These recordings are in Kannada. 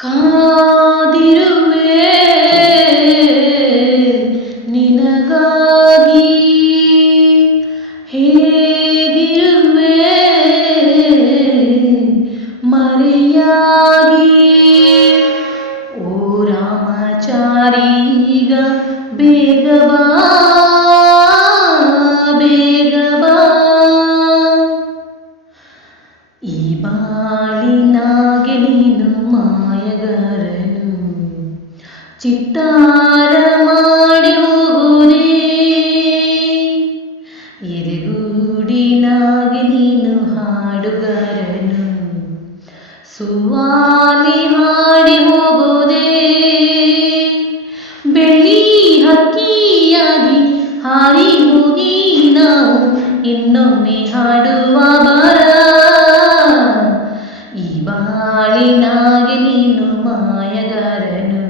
ಕಾದಿರುವೆ ನಿನಗಾಗಿ ಹೇಗಿರುವೆ ಮರೆಯಾಗಿ ಓ ರಾಮಚಾರಿ ಈಗ ಬೇಗ ಬಾ ಬೇಗ ಬಾ ಈ ಬಾಳಿನಾಗೆ ನೀನು ಮಾಯಗಾರನು ಚಿತ್ತಾರ ಮಾಡಿ ಹೋಗುವುದೇ ಎದೆಗೂಡಿನಾಗೆ ನೀನು ಹಾಡುಗಾರನು ಸುವಾಲಿ ಹಾಡಿ ಹೋಗುವುದೇ ಬೆಳ್ಳಿ ಹಕ್ಕಿಯಾಗಿ ಹಾರಿ ಹೋಗಿ ನಾವು ಇನ್ನೊಮ್ಮೆ ಹಾಡುವ ಬರ ಈ ಬಾಳಿನಾಗೆ ನೀನು ಮಾಯಗಾರನು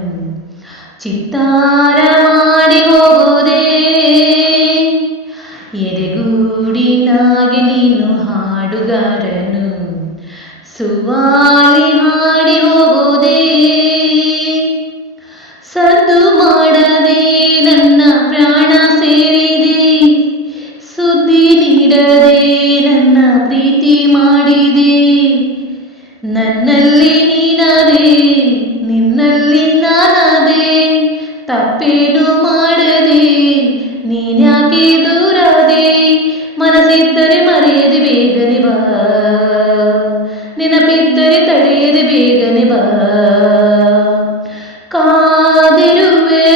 ಚಿತ್ತಾರ ಮಾಡಿ ಹೋಗೋದೇ ಎದೆಗೂಡಿನಾಗೆ ನೀನು ಹಾಡುಗಾರನು ಸುವಾಲಿ ಹಾಡಿ ಹೋಗೋದೇ ಸದ್ದು ಮಾಡದೆ ನನ್ನ ಪ್ರಾಣ ಸೇರಿದೆ ಸುದ್ದಿ ನೀಡದೆ ನನ್ನ ಪ್ರೀತಿ ಮಾಡಿದೆ ನನ್ನಲ್ಲಿ ನೀನದೆ ನಿನ್ನಲ್ಲಿ ನಾನದೆ ತಪ್ಪೇನು ಮಾಡದೆ ನೀನ್ಯಾಕೆ ದೂರದೆ ಮನಸ್ಸಿದ್ದರೆ ಮರೆಯದೆ ಬೇಗನೆ ಬಾ ನೆನಪಿದ್ದರೆ ತಡೆಯದೆ ಬೇಗನೆ ಬಾ ಕಾದಿರುವೆ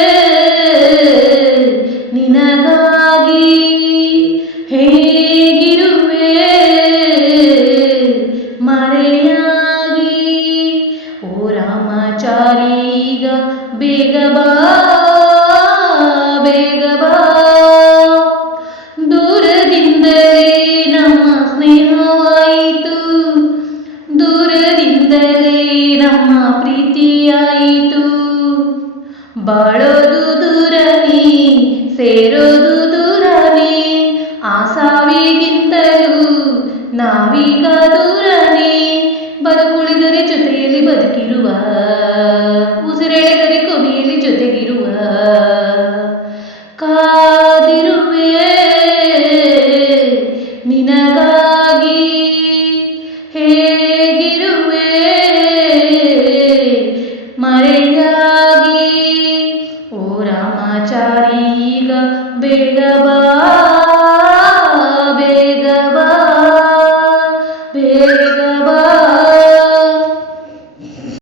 ನಿನಗಾಗಿ ಹೇಗಿರುವೆ ಮರೆಯಾಗಿ ಓ ರಾಮಚಾರಿ ಈಗ ಬೇಗ ಬಾ ಬೇಗ ಬಾ ದೂರದಿಂದಲೇ ನಮ್ಮ ಸ್ನೇಹವಾಯಿತು ದೂರದಿಂದಲೇ ನಮ್ಮ ಪ್ರೀತಿಯಾಯಿತು ಬಾಳೋದು ದೂರನೇ ಸೇರೋದು ದೂರನೇ ಆ ಸಾವಿಗಿಂತಲೂ ನಾವೀಗ ದೂರನೇ ಬದುಕುಳಿದರೆ ಜೊತೆಯಲ್ಲಿ ಬದುಕಿರುವ ಉಸಿರೆಳೆದರೆ ಕೊನೆಯಲ್ಲಿ